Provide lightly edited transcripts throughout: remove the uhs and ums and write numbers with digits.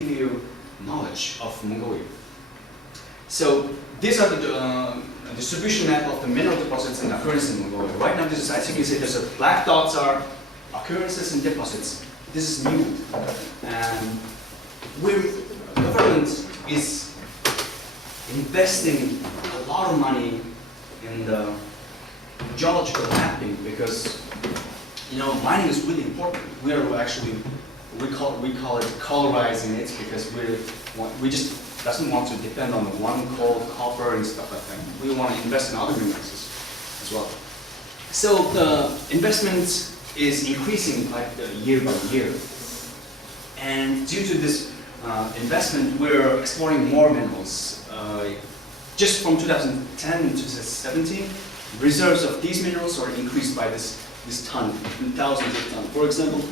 give you knowledge of Mongolia. So these are the distribution map of the mineral deposits and occurrences in Mongolia. Right now, this is, as you can see, there's a black dots are occurrences and deposits. This is new, and government is investing a lot of money in the geological mapping because mining is really important. We are actually we call it colorizing it because we just doesn't want to depend on the one coal, copper, and stuff like that. We want to invest in other minerals as well. So the investment is increasing like year by year, and due to this investment, we're exploring more minerals. Just from 2010 to 2017, reserves of these minerals are increased by this ton, thousands of tons. For example,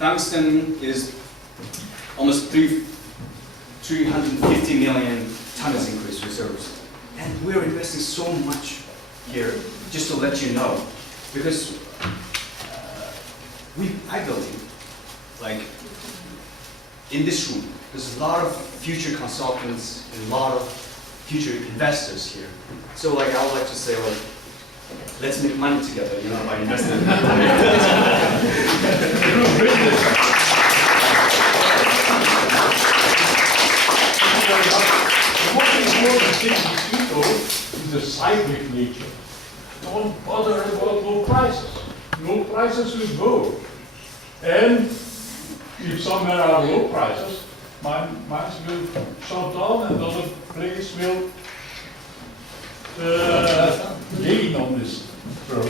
tungsten is almost 350 million tons increased reserves. And we're investing so much here, just to let you know, because I believe, like, in this room, there's a lot of future consultants and a lot of future investors here. So, like, I would like to say, like, let's make money together, by investing. The most important thing with people is the cyclic nature. Don't bother about low prices. Low prices will go. And if somewhere are low prices, mines will shut down and other place will gain on this. So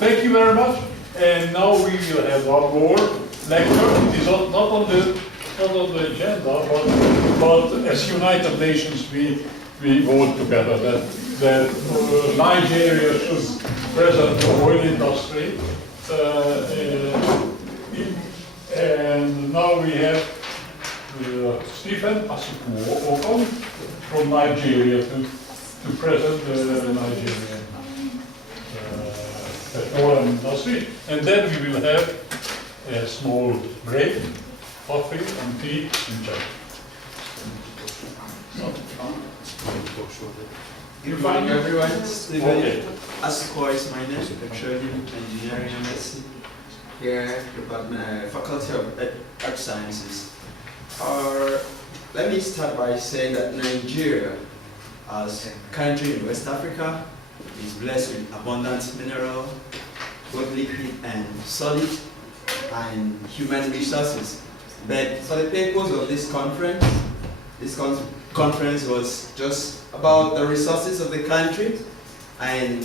thank you very much. And now we will have one more lecture. It is not on the agenda, but as United Nations we vote together that Nigeria should present the oil industry. And now we have Stephen Asuku from Nigeria to present the Nigerian petroleum industry. And then we will have a small break, coffee and tea and chai. Good morning, everyone. Okay. Asuku is my name, Petroleum Engineering University, here, Faculty of Earth Sciences. Let me start by saying that Nigeria, as a country in West Africa, is blessed with abundant mineral, both liquid and solid, and human resources. But for the purpose of this conference was just about the resources of the country. And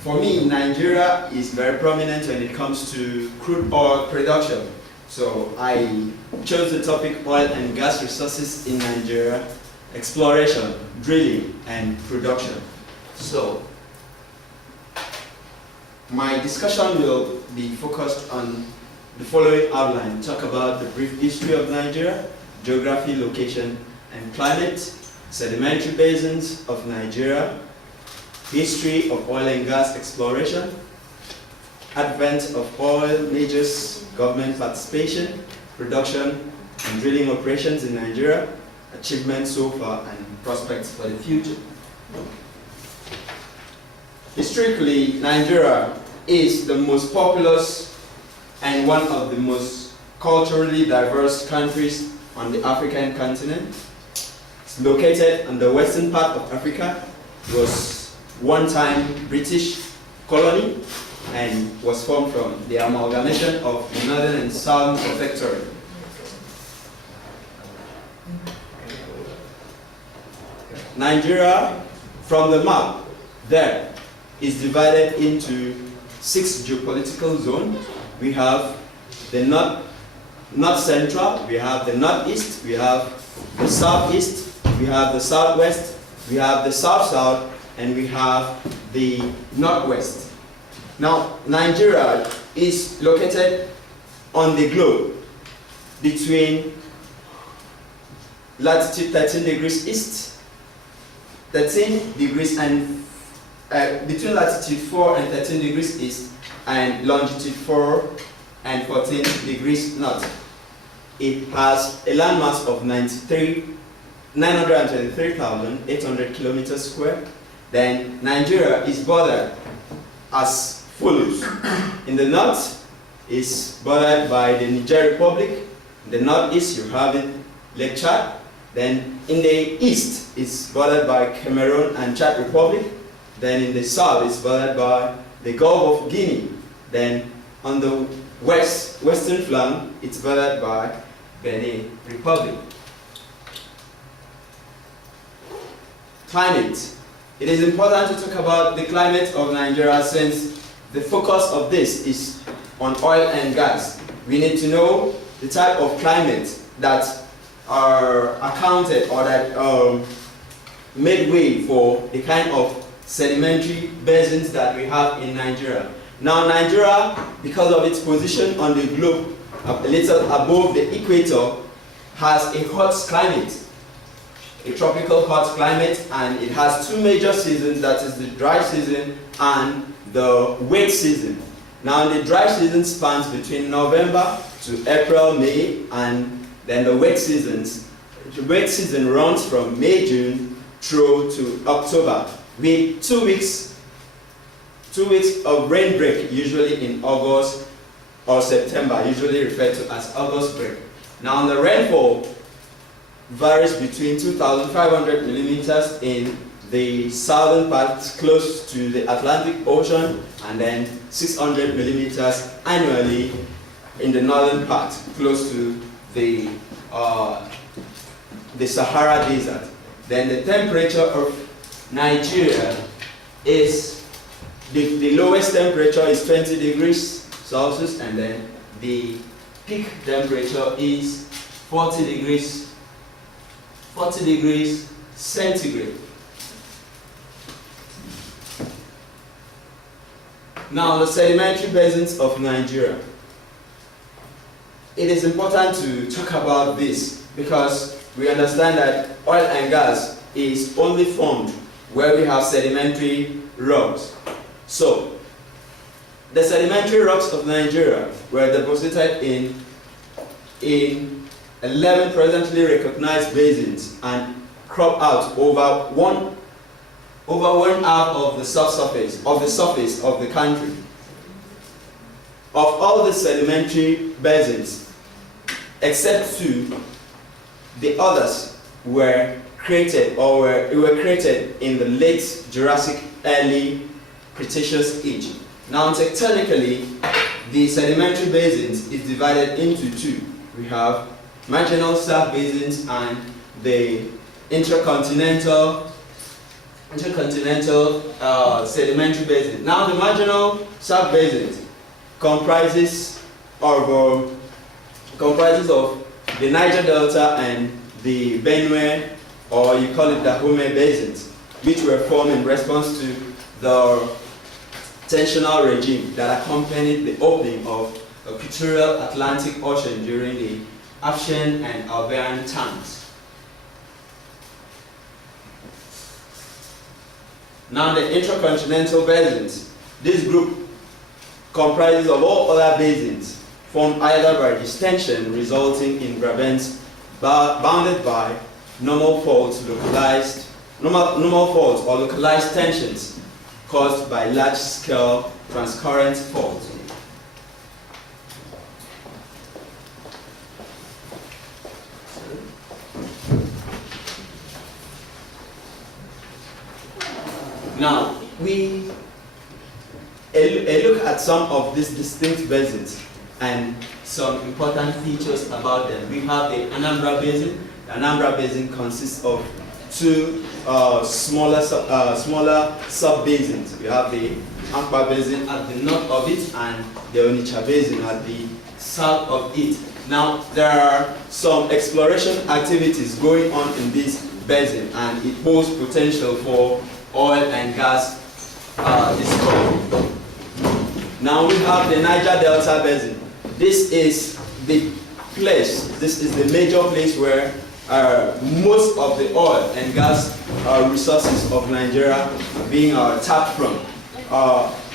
for me, Nigeria is very prominent when it comes to crude oil production. So I chose the topic oil and gas resources in Nigeria, exploration, drilling, and production. So my discussion will be focused on the following outline: talk about the brief history of Nigeria, geography, location, and climate, sedimentary basins of Nigeria, history of oil and gas exploration, advent of oil majors, government participation, production and drilling operations in Nigeria, achievements so far, and prospects for the future. Historically, Nigeria is the most populous and one of the most culturally diverse countries on the African continent. It's located on the western part of Africa. It was one time British colony and was formed from the amalgamation of the northern and southern protectorate. Nigeria, from the map there, is divided into 6 geopolitical zones. We have the north central, we have the northeast, we have the southeast, we have the southwest, we have the south-south, and we have the northwest. Now, Nigeria is located on the globe between latitude 13 degrees east, 13 degrees and between latitude 4 and 13 degrees east, and longitude 4 and 14 degrees north. it has a landmass of 923,800 kilometers square. Then Nigeria is bordered as follows. In the north is bordered by the Niger Republic. In the northeast you have it, Lake Chad. Then in the east it's bordered by Cameroon and Chad Republic. Then in the south it's bordered by the Gulf of Guinea. Then on the western flank it's bordered by Benin Republic. Climate. It is important to talk about the climate of Nigeria since the focus of this is on oil and gas. We need to know the type of climate that are accounted or that made way for the kind of sedimentary basins that we have in Nigeria. Now Nigeria, because of its position on the globe, a little above the equator, has a hot climate, a tropical hot climate, and it has two major seasons, that is the dry season and the wet season. Now the dry season spans between November to April, May, and then the wet season runs from May, June through to October, with 2 weeks of rain break, usually in August or September, usually referred to as August break. Now the rainfall varies between 2,500 millimeters in the southern part close to the Atlantic Ocean, and then 600 millimeters annually in the northern part close to the Sahara Desert. Then the temperature of Nigeria is, the lowest temperature is 20 degrees Celsius, and then the peak temperature is 40 degrees centigrade. Now the sedimentary basins of Nigeria. It is important to talk about this because we understand that oil and gas is only formed where we have sedimentary rocks. So the sedimentary rocks of Nigeria were deposited in 11 presently recognized basins and crop out over one half of the surface of the country. Of all the sedimentary basins, except 2, the others were created in the late Jurassic, early Cretaceous age. Now tectonically, the sedimentary basins is divided into 2. We have marginal sub basins and the intercontinental sedimentary basin. Now the marginal sub basins comprises of the Niger Delta and the Benue, or you call it the Home basins, which were formed in response to the tensional regime that accompanied the opening of the equatorial Atlantic Ocean during the Ancient and Albian times. Now the intercontinental basins. This group comprises of all other basins formed either by distension resulting in grabens bounded by normal faults or localized tensions caused by large-scale transcurrent faults. Now, a look at some of these distinct basins and some important features about them. We have the Anambra Basin. The Anambra Basin consists of 2 smaller sub-basins. We have the Ankwa Basin at the north of it and the Onitsha Basin at the south of it. Now, there are some exploration activities going on in this basin, and it holds potential for oil and gas discovery. Now we have the Niger Delta Basin. This is the major place where most of the oil and gas resources of Nigeria are being tapped from.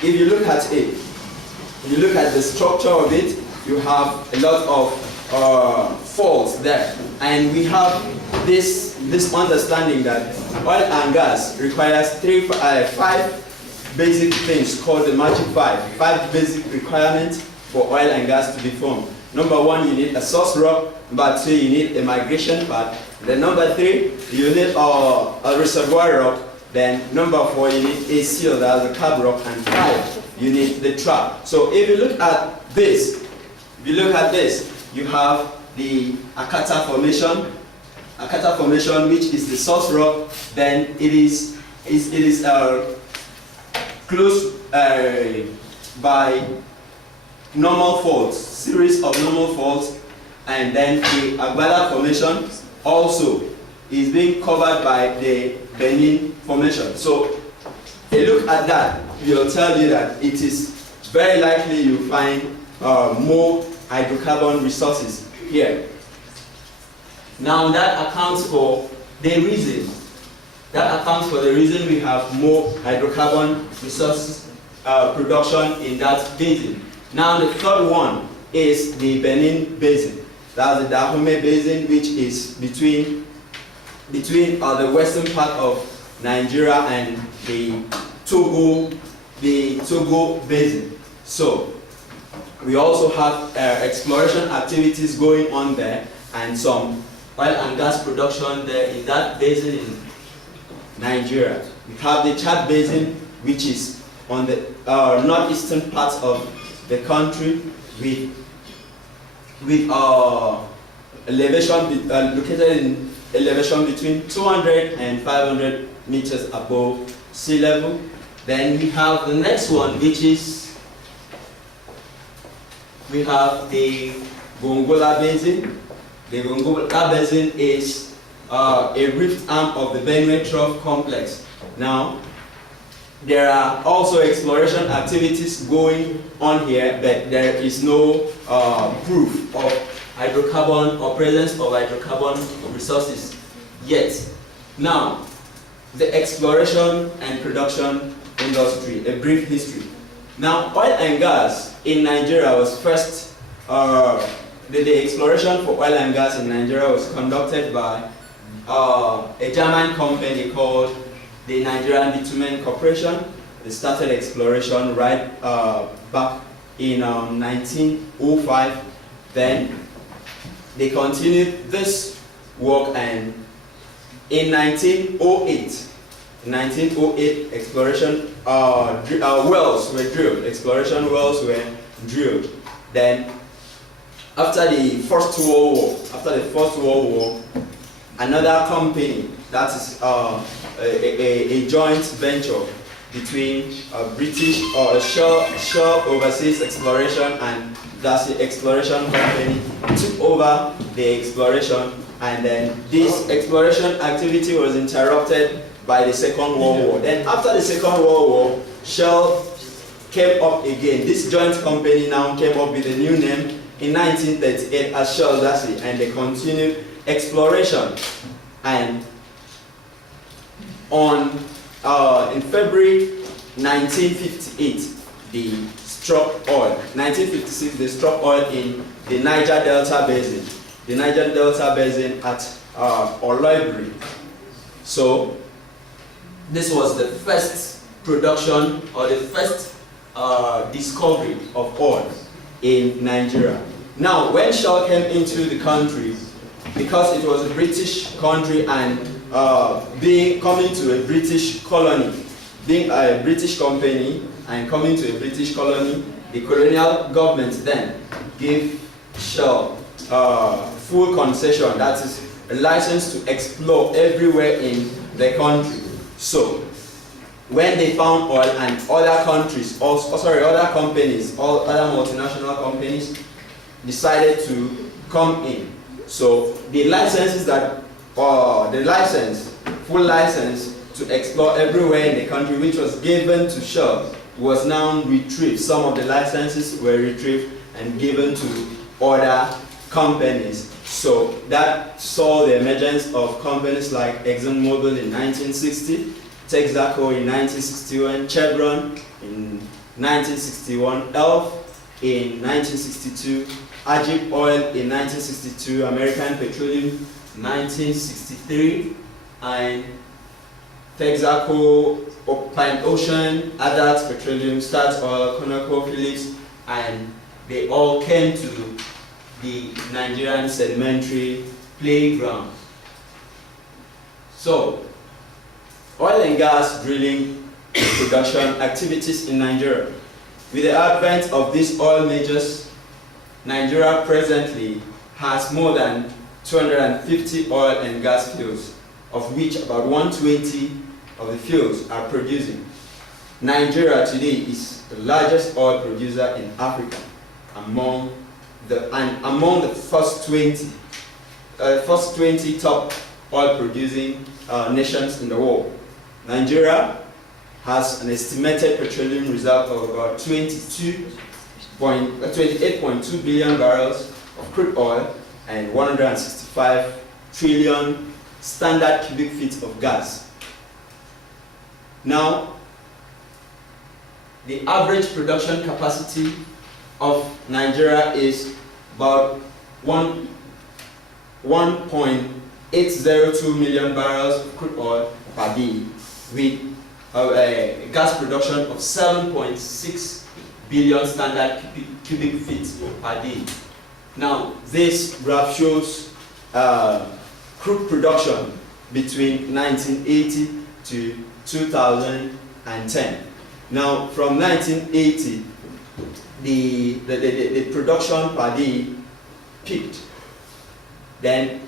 If you look at it, if you look at the structure of it, you have a lot of faults there. And we have this understanding that oil and gas requires 5 basic things called the magic 5. 5 basic requirements for oil and gas to be formed. Number 1, you need a source rock. Number 2, you need a migration path. Then number 3, you need a reservoir rock. Then number 4, you need a seal, that's a cap rock. And 5, you need the trap. So if you look at this, you have the Akata formation. Akata formation, which is the source rock. Then it is close by normal faults, series of normal faults, and then the Agbada formation also is being covered by the Benin formation. So a look at that will tell you that it is very likely you find more hydrocarbon resources here. Now that accounts for the reason. We have more hydrocarbon resources production in that basin. Now the third one is the Benin Basin. That's the Dahomey Basin, which is between the western part of Nigeria and the Togo Basin. So we also have exploration activities going on there and some oil and gas production there in that basin in Nigeria. We have the Chad Basin, which is on the northeastern part of the country with elevation located in elevation between 200 and 500 meters above sea level. Then we have the next one, which is we have the Gongola Basin. The Gongola Basin is a rift arm of the Benue Trough complex. Now, there are also exploration activities going on here, but there is no proof of hydrocarbon or presence of hydrocarbon resources yet. Now, the exploration and production industry, a brief history. Now, oil and gas in Nigeria was first, the exploration for oil and gas in Nigeria was conducted by a German company called the Nigerian Bitumen Corporation. They started exploration right back in 1905. Then they continued this work, and in 1908, exploration wells were drilled. Exploration wells were drilled. Then after the First World War, another company, that is a joint venture between British or Shell Overseas Exploration and that's the exploration company took over the exploration, and then this exploration activity was interrupted by the Second World War. Then after the Second World War, Shell came up again. This joint company now came up with a new name in 1938 as Shell Dassi, and they continued exploration. And in February 1958, they struck oil. 1956, they struck oil in the Niger Delta Basin. The Niger Delta Basin at Oloibiri. So this was the first production or the first discovery of oil in Nigeria. Now, when Shell came into the country, because it was a British country and coming to a British colony, being a British company and coming to a British colony, the colonial government then gave Shell full concession, that is a license to explore everywhere in the country. So when they found oil and other countries, other companies, other multinational companies decided to come in. So the licenses full license to explore everywhere in the country, which was given to Shell, was now retrieved. Some of the licenses were retrieved and given to other companies. So that saw the emergence of companies like ExxonMobil in 1960, Texaco in 1961, Chevron in 1961, Elf in 1962, Egypt oil in 1962, American Petroleum 1963, and Texaco, Pine Ocean, Adams Petroleum, Start Oil, ConocoPhillips, and they all came to the Nigerian sedimentary playground. So, oil and gas drilling production activities in Nigeria. With the advent of these oil majors, Nigeria presently has more than 250 oil and gas fields, of which about 120 of the fields are producing. Nigeria today is the largest oil producer in Africa, among the first 20 top oil producing nations in the world. Nigeria has an estimated petroleum reserve of about 28.2 billion barrels of crude oil and 165 trillion standard cubic feet of gas. Now, the average production capacity of Nigeria is about 1.802 million barrels of crude oil per day, with a gas production of 7.6 billion standard cubic feet per day. Now, this graph shows crude production between 1980 to 2010. Now, from 1980, the production per day peaked. Then,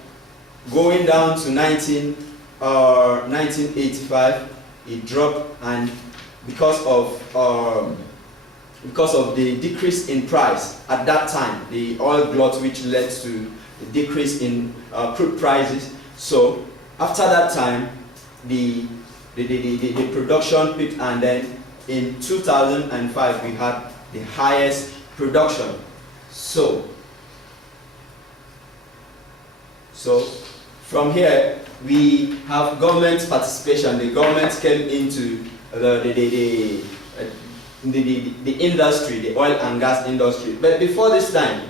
going down to 1985, it dropped, and because of the decrease in price at that time, the oil glut, which led to a decrease in crude prices. So after that time, the production peaked, and then in 2005 we had the highest production. So from here we have government participation. The government came into the industry, the oil and gas industry. But before this time,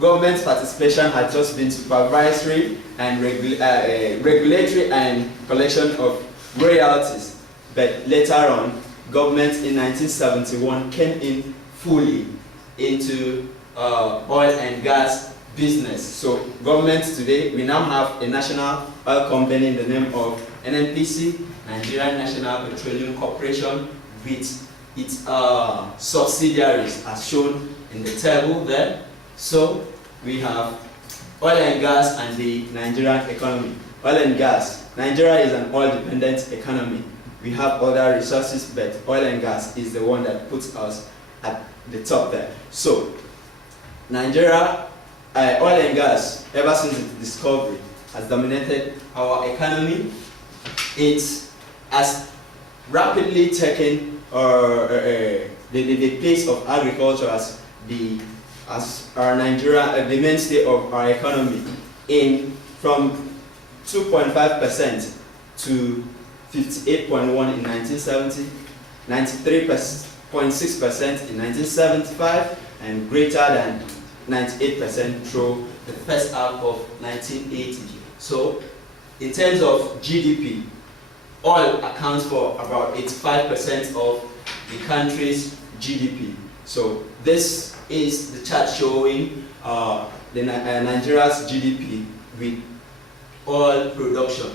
government participation had just been supervisory and regulatory and collection of royalties. But later on, government in 1971 came in fully into oil and gas business. So government today, we now have a national oil company in the name of NNPC, Nigerian National Petroleum Corporation, with its subsidiaries as shown in the table there. So we have oil and gas and the Nigerian economy. Oil and gas. Nigeria is an oil-dependent economy. We have other resources, but oil and gas is the one that puts us at the top there. So Nigeria, oil and gas, ever since its discovery, has dominated our economy. It has rapidly taken the place of agriculture as our Nigeria, the mainstay of our economy, from 2.5% to 58.1% in 1970, 93.6% in 1975, and greater than 98% through the first half of 1980. So, in terms of GDP, oil accounts for about 85% of the country's GDP. So, this is the chart showing Nigeria's GDP with oil production.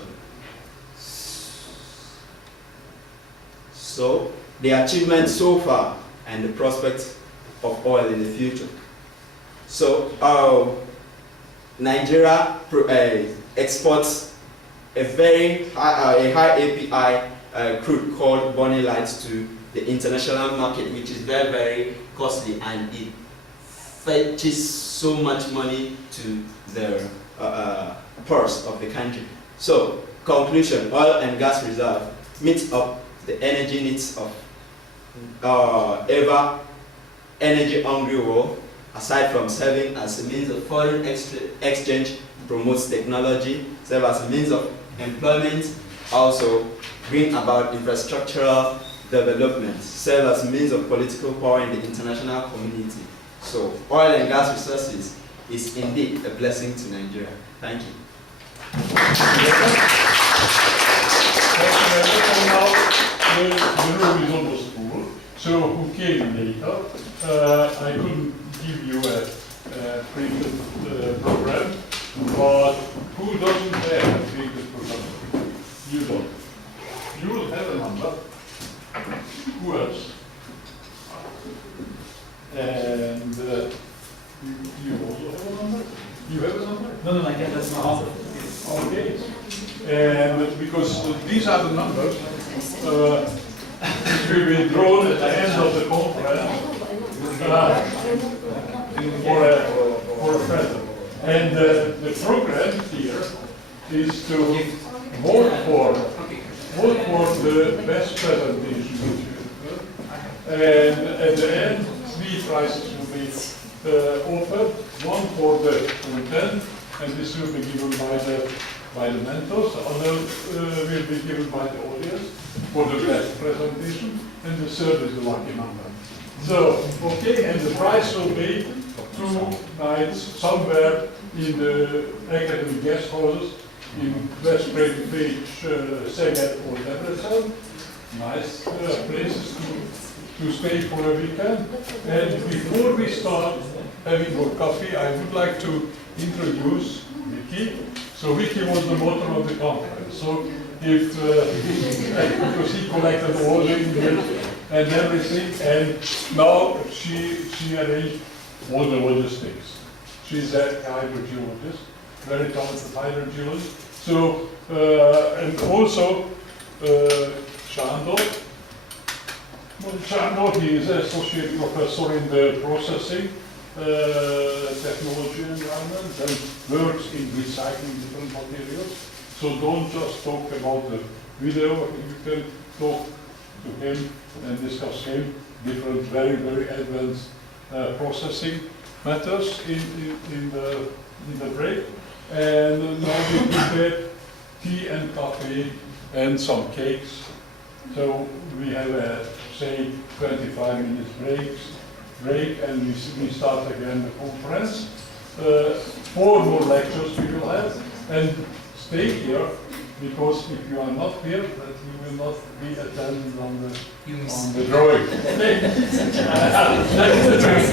So, the achievements so far and the prospects of oil in the future. So, Nigeria exports a very high API crude called Bonny Light to the international market, which is very, very costly, and it fetches so much money to the purse of the country. So, conclusion: oil and gas reserve meets up the energy needs of ever energy hungry world. Aside from serving as a means of foreign exchange, promotes technology, serve as a means of employment, also bring about infrastructural development serve as means of political power in the international community. So oil and gas resources is indeed a blessing to Nigeria. Thank you. The room is almost full, so who came later, I couldn't give you a printed program, but who doesn't have a printed program? You don't. You will have a number. Who else? And you also have a number? You have a number? No, I guess that's not. Okay. And because these are the numbers which will be drawn at the end of the conference for a present. And the program here is to vote for the best presentation which you have. And at the end, 3 prizes will be offered. One for the content, and this will be given by the mentors. The other will be given by the audience for the best presentation, and the third is the lucky number. So, okay, and the prize will be 2 nights somewhere in the academic guest houses in West Spring Beach, Szeged or Debrecen. Nice places to stay for a weekend. And before we start having more coffee, I would like to introduce Vicky. So Vicky was the motto of the conference. So if, because he collected all the emails and everything, and now she arranged all the logistics. She's a hydrogeologist, very talented hydrogeologist. So, and also Sándor, he is an associate professor in the processing technology environment and works in recycling different materials. So don't just talk about the video, you can talk to him and discuss him different very, very advanced processing methods in the break. And now we prepare tea and coffee and some cakes. So we have a, say, 25 minutes break, and we start again the conference. 4 more lectures we will have, and stay here, because if you are not here, that you will not be attending on the drawing. That's the truth.